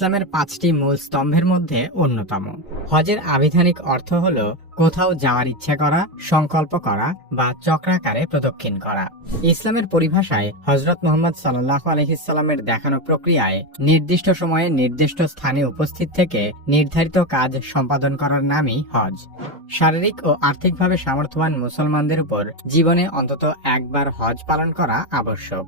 ইসলামের পাঁচটি মূল স্তম্ভের মধ্যে অন্যতম। হজের আবিধানিক অর্থ হল কোথাও যাওয়ার ইচ্ছা করা, সংকল্প করা বা চক্রাকারে প্রদক্ষিণ করা। ইসলামের পরিভাষায় হজরত মোহাম্মদ সাল্লাহ আলহিসাল্লামের দেখানো প্রক্রিয়ায় নির্দিষ্ট সময়ে নির্দিষ্ট স্থানে উপস্থিত থেকে নির্ধারিত কাজ সম্পাদন করার নামই হজ। শারীরিক ও আর্থিকভাবে সামর্থ্যবান মুসলমানদের উপর জীবনে অন্তত একবার হজ পালন করা আবশ্যক।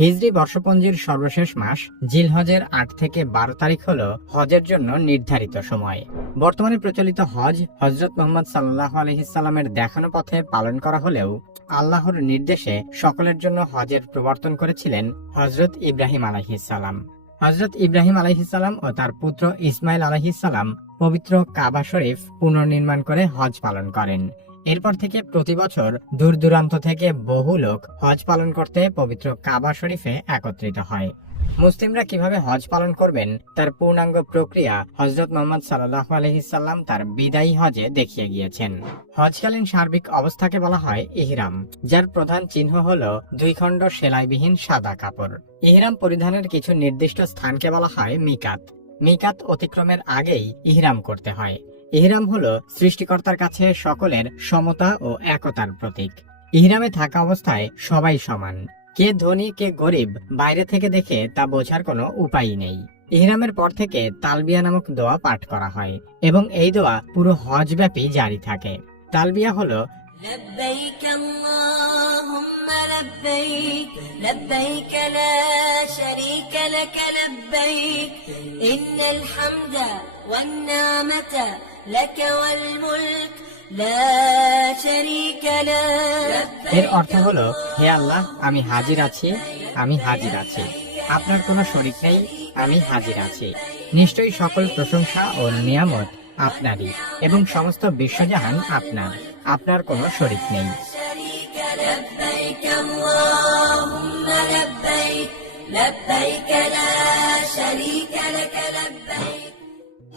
হিজরি বর্ষপঞ্জির সর্বশেষ মাস জিলহজের আট থেকে বারো তারিখ হল হজের জন্য নির্ধারিত সময়। বর্তমানে প্রচলিত হজ হজরত মোহাম্মদ সাল্লাহ আলহিসাল্লামের দেখানো পথে পালন করা হলেও আল্লাহর নির্দেশে সকলের জন্য হজের প্রবর্তন করেছিলেন হজরত ইব্রাহিম আলাহিসাল্লাম হজরত ইব্রাহিম আলাইহিসাল্লাম ও তার পুত্র ইসমাইল আলাইহিসাল্লাম পবিত্র কাবা শরীফ পুনর্নির্মাণ করে হজ পালন করেন। এরপর থেকে প্রতি বছর দূর দূরান্ত থেকে বহু লোক হজ পালন করতে পবিত্র কাবা শরীফে একত্রিত হয়। মুসলিমরা কীভাবে হজ পালন করবেন তার পূর্ণাঙ্গ প্রক্রিয়া হজরত মোহাম্মদ সাল্লাহ আলহিসাল্লাম তার বিদায়ী হজে দেখিয়ে গিয়েছেন। হজকালীন সার্বিক অবস্থাকে বলা হয় ইহরাম, যার প্রধান চিহ্ন হল দুই খণ্ড সেলাইবিহীন সাদা কাপড়। ইহরাম পরিধানের কিছু নির্দিষ্ট স্থানকে বলা হয় মিকাত। মিকাত অতিক্রমের আগেই ইহরাম করতে হয়। ইহরাম হলো সৃষ্টিকর্তার কাছে সকলের সমতা ও একতার প্রতীক ইহরামে থাকা অবস্থায় সবাই সমান কে ধনী কে গরিব বাইরে থেকে দেখে তা বোঝার কোনো উপায় নেই ইহরামের পর থেকে তালবিয়া নামক দোয়া পাঠ করা হয় এবং এই দোয়া পুরো হজ ব্যাপী জারি থাকে তালবিয়া হলো لبيك اللهم لبيك لبيك لا شريك لك لبيك إن الحمد والنعمة لك والملك لا شريك لك এর অর্থ হলো হে আল্লাহ আমি হাজির আছি আমি হাজির আছি আপনার কোনো শরিক নেই আমি হাজির আছি নিশ্চয়ই সকল প্রশংসা ও নিয়ামত আপনারই এবং সমস্ত বিশ্বজাহান আপনার আপনার কোনো শরিক নেই شريك لبيك اللهم لبيك لبيك لا شريك لك لبيك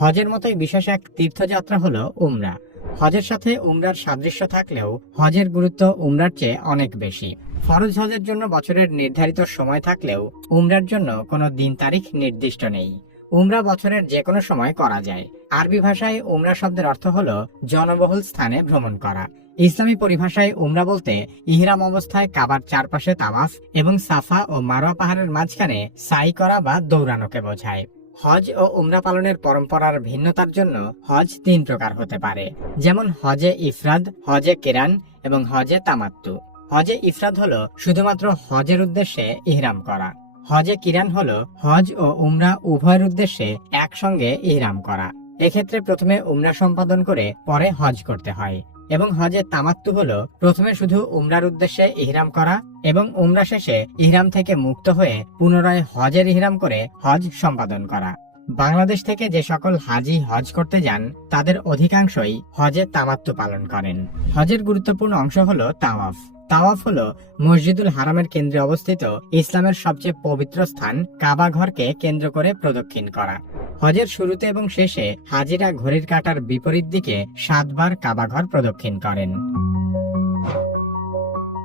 হজের মতোই বিশেষ এক তীর্থযাত্রা হলো উমরা। হজের সাথে উমরার সাদৃশ্য থাকলেও হজের গুরুত্ব উমরার চেয়ে অনেক বেশি। ফরজ হজের জন্য বছরের নির্ধারিত সময় থাকলেও উমরার জন্য কোনো দিন তারিখ নির্দিষ্ট নেই। উমরা বছরের যে কোনো সময় করা যায়। আরবি ভাষায় উমরা শব্দের অর্থ হলো জনবহুল স্থানে ভ্রমণ করা। ইসলামী পরিভাষায় উমরা বলতে ইহরাম অবস্থায় কাবার চারপাশে তাওয়াফ এবং সাফা ও মারোয়া পাহাড়ের মাঝখানে সাই করা বা দৌড়ানোকে বোঝায়। হজ ও উমরা পালনের পরম্পরার ভিন্নতার জন্য হজ তিন প্রকার হতে পারে। যেমন হজে ইফরাদ, হজে কেরান এবং হজে তামাত্তু। হজে ইফরাদ হলো শুধুমাত্র হজের উদ্দেশ্যে ইহরাম করা। হজে কিরান হলো হজ ও উমরা উভয়ের উদ্দেশ্যে একসঙ্গে ইহরাম করা। এক্ষেত্রে প্রথমে উমরা সম্পাদন করে পরে হজ করতে হয়। এবং হজে তামাত্তু হলো প্রথমে শুধু উমরার উদ্দেশ্যে ইহরাম করা এবং উমরা শেষে ইহরাম থেকে মুক্ত হয়ে পুনরায় হজের ইহরাম করে হজ সম্পাদন করা। বাংলাদেশ থেকে যে সকল হাজি হজ করতে যান, তাদের অধিকাংশই হজে তামাত্তু পালন করেন। হজের গুরুত্বপূর্ণ অংশ হলো তাওয়াফ। তাওয়াফ হলো মসজিদুল হারামের কেন্দ্রে অবস্থিত ইসলামের সবচেয়ে পবিত্র স্থান কাবা ঘরকে কেন্দ্র করে প্রদক্ষিণ করা। হজের শুরুতে এবং শেষে হাজিরা ঘড়ির কাটার বিপরীত দিকে সাতবার কাবাঘর প্রদক্ষিণ করেন।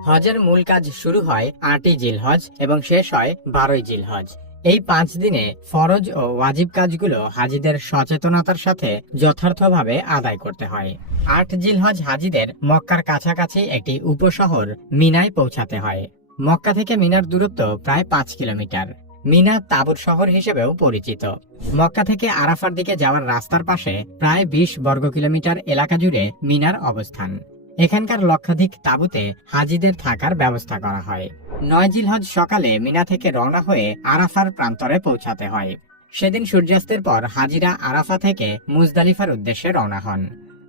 হজের মূল কাজ শুরু হয় আটই জিলহজ এবং শেষ হয় বারোই জিলহজ। এই পাঁচ দিনে ফরজ ও ওয়াজিব কাজগুলো হাজিদের সচেতনতার সাথে যথার্থভাবে আদায় করতে হয়। আট জিলহজ হাজিদের মক্কার কাছাকাছি একটি উপশহর মিনায় পৌঁছাতে হয়। মক্কা থেকে মিনার দূরত্ব প্রায় পাঁচ কিলোমিটার। মিনা তাবুর শহর হিসেবেও পরিচিত। মক্কা থেকে আরাফার দিকে যাওয়ার রাস্তার পাশে প্রায় বিশ বর্গ কিলোমিটার এলাকা জুড়ে মিনার অবস্থান। এখানকার লক্ষাধিক তাঁবুতে হাজিদের থাকার ব্যবস্থা করা হয়। নয় জিলহজ সকালে মিনা থেকে রওনা হয়ে আরাফার প্রান্তরে পৌঁছাতে হয়। সেদিন সূর্যাস্তের পর হাজিরা আরাফা থেকে মুজদালিফার উদ্দেশ্যে রওনা হন।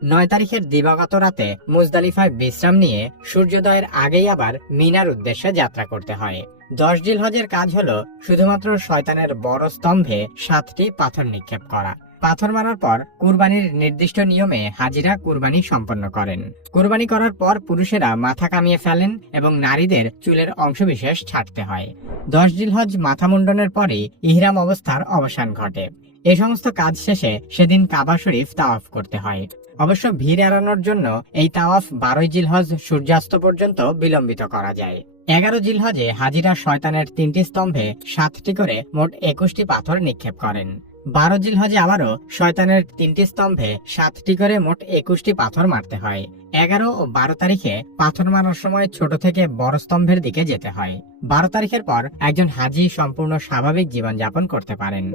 নয় তারিখের দিবাগত রাতে মুজদালিফায় বিশ্রাম নিয়ে সূর্যোদয়ের আগেই আবার মিনার উদ্দেশ্যে যাত্রা করতে হয়। দশ জিলহজের কাজ হলো শুধুমাত্র শয়তানের বড় স্তম্ভে সাতটি পাথর নিক্ষেপ করা। পাথর মারার পর কুরবানির নির্দিষ্ট নিয়মে হাজিরা কুরবানি সম্পন্ন করেন। কুরবানি করার পর পুরুষেরা মাথা কামিয়ে ফেলেন এবং নারীদের চুলের অংশবিশেষ ছাড়তে হয়। দশ জিলহজ মাথা মুন্ডনের পরে ইহরাম অবস্থার অবসান ঘটে। এ সমস্ত কাজ শেষে সেদিন কাবা শরীফ তাওয়াফ করতে হয়। অবশ্য ভিড় এড়ানোর জন্য এই তাওয়াফ বারোই জিলহজ সূর্যাস্ত পর্যন্ত বিলম্বিত করা যায়। এগারো জিলহজে হাজিরা শয়তানের তিনটি স্তম্ভে সাতটি করে মোট একুশটি পাথর নিক্ষেপ করেন। বারো জিল হজে আবারও শয়তানের তিনটি স্তম্ভে সাতটি করে মোট একুশটি পাথর মারতে হয়। এগারো ও বারো তারিখে পাথর মারার সময় ছোট থেকে বড় স্তম্ভের দিকে যেতে হয়। বারো তারিখের পর একজন হাজি সম্পূর্ণ স্বাভাবিক জীবনযাপন করতে পারেন।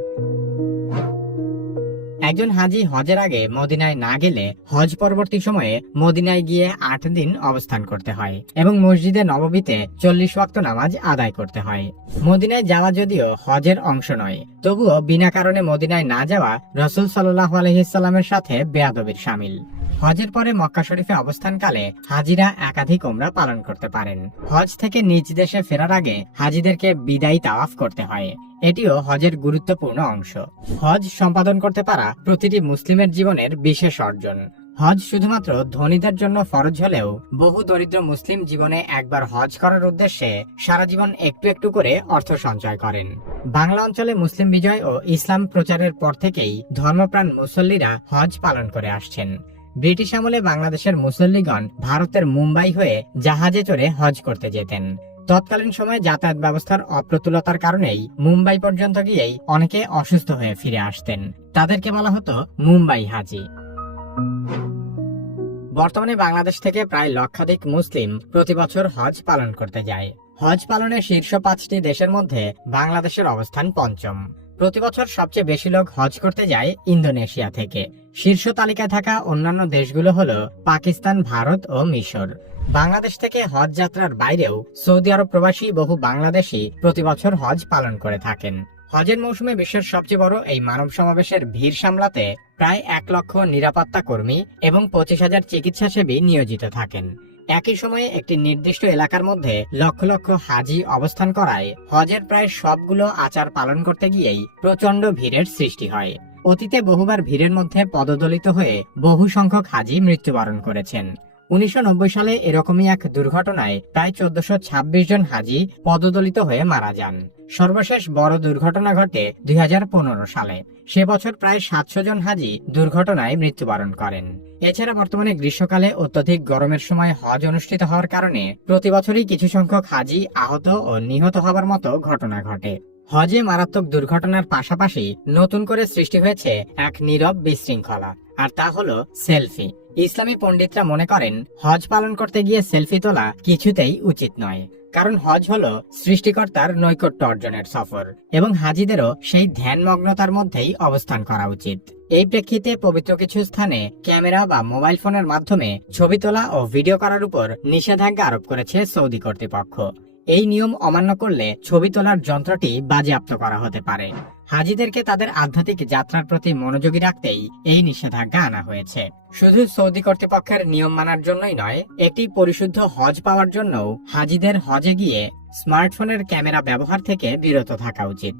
একজন হাজি হজের আগে মদিনায় না গেলে হজ পরবর্তী সময়ে মদিনায় গিয়ে আট দিন অবস্থান করতে হয় এবং মসজিদে নববীতে চল্লিশ ওয়াক্ত নামাজ আদায় করতে হয়। মদিনায় যাওয়া যদিও হজের অংশ নয়, তবুও বিনা কারণে মদিনায় না যাওয়া রসুল সাল্লাহ আলহিসাল্লামের সাথে বেয়াদবির সামিল। হজের পরে মক্কা শরীফে অবস্থানকালে হাজিরা একাধিক ওমরা পালন করতে পারেন। হজ থেকে নিজ দেশে ফেরার আগে হাজিদেরকে বিদায়ী তাওয়াফ করতে হয়। এটিও হজের গুরুত্বপূর্ণ অংশ। হজ সম্পাদন করতে পারা প্রতিটি মুসলিমের জীবনের বিশেষ অর্জন। হজ শুধুমাত্র ধনীদের জন্য ফরজ হলেও বহু দরিদ্র মুসলিম জীবনে একবার হজ করার উদ্দেশ্যে সারা জীবন একটু একটু করে অর্থ সঞ্চয় করেন। বাংলা অঞ্চলে মুসলিম বিজয় ও ইসলাম প্রচারের পর থেকেই ধর্মপ্রাণ মুসল্লিরা হজ পালন করে আসছেন। ব্রিটিশ আমলে বাংলাদেশের মুসল্লিগণ ভারতের মুম্বাই হয়ে জাহাজে চড়ে হজ করতে যেতেন। তৎকালীন সময়ে যাতায়াত ব্যবস্থার অপ্রতুলতার কারণেই মুম্বাই পর্যন্ত গিয়েই অনেকে অসুস্থ হয়ে ফিরে আসতেন। তাদেরকে বলা হতো মুম্বাই হাজি। বর্তমানে বাংলাদেশ থেকে প্রায় লক্ষাধিক মুসলিম প্রতি বছর হজ পালন করতে যায়। হজ পালনের শীর্ষ পাঁচটি দেশের মধ্যে বাংলাদেশের অবস্থান পঞ্চম। প্রতি বছর সবচেয়ে বেশি লোক হজ করতে যায় ইন্দোনেশিয়া থেকে। শীর্ষ তালিকায় থাকা অন্যান্য দেশগুলো হলো পাকিস্তান, ভারত ও মিশর। বাংলাদেশ থেকে হজ যাত্রার বাইরেও সৌদি আরব প্রবাসী বহু বাংলাদেশি প্রতি বছর হজ পালন করে থাকেন। হজের মৌসুমে বিশ্বের সবচেয়ে বড় এই মানব সমাবেশের ভিড় সামলাতে প্রায় এক লক্ষ নিরাপত্তা কর্মী এবং পঁচিশ হাজার চিকিৎসাসেবী নিয়োজিত থাকেন। একই সময়ে একটি নির্দিষ্ট এলাকার মধ্যে লক্ষ লক্ষ হাজি অবস্থান করায়। হজের প্রায় সবগুলো আচার পালন করতে গিয়েই প্রচণ্ড ভিড়ের সৃষ্টি হয়। অতীতে বহুবার ভিড়ের মধ্যে পদদলিত হয়ে বহু সংখ্যক হাজি মৃত্যুবরণ করেছেন। উনিশশো নব্বই সালে এরকমই এক দুর্ঘটনায় প্রায় চোদ্দশো জন হাজি পদদলিত হয়ে মারা যান। সর্বশেষ বড় দুর্ঘটনা ঘটে দুই হাজার পনেরো সালে। সে বছর প্রায় সাতশো জন হাজি দুর্ঘটনায় মৃত্যুবরণ করেন। এছাড়া বর্তমানে গ্রীষ্মকালে অত্যধিক গরমের সময় হজ অনুষ্ঠিত হওয়ার কারণে প্রতি বছরই কিছু সংখ্যক হাজি আহত ও নিহত হবার মতো ঘটনা ঘটে। হজে মারাত্মক দুর্ঘটনার পাশাপাশি নতুন করে সৃষ্টি হয়েছে এক নীরব বিশৃঙ্খলা, আর তা হলো সেলফি। ইসলামী পণ্ডিতরা মনে করেন, হজ পালন করতে গিয়ে সেলফি তোলা কিছুতেই উচিত নয়। কারণ হজ হল সৃষ্টিকর্তার নৈকট্য অর্জনের সফর, এবং হাজিদেরও সেই ধ্যানমগ্নতার মধ্যেই অবস্থান করা উচিত। এই প্রেক্ষিতে পবিত্র কিছু স্থানে ক্যামেরা বা মোবাইল ফোনের মাধ্যমে ছবি তোলা ও ভিডিও করার উপর নিষেধাজ্ঞা আরোপ করেছে সৌদি কর্তৃপক্ষ। এই নিয়ম অমান্য করলে ছবি তোলার যন্ত্রটি বাজেয়াপ্ত করা হতে পারে। হাজিদেরকে তাদের আধ্যাত্মিক যাত্রার প্রতি মনোযোগী রাখতেই এই নিষেধাজ্ঞা আনা হয়েছে। শুধু সৌদি কর্তৃপক্ষের নিয়ম মানার জন্যই নয়, একটি পরিশুদ্ধ হজ পাওয়ার জন্যও হাজিদের হজে গিয়ে স্মার্টফোনের ক্যামেরা ব্যবহার থেকে বিরত থাকা উচিত।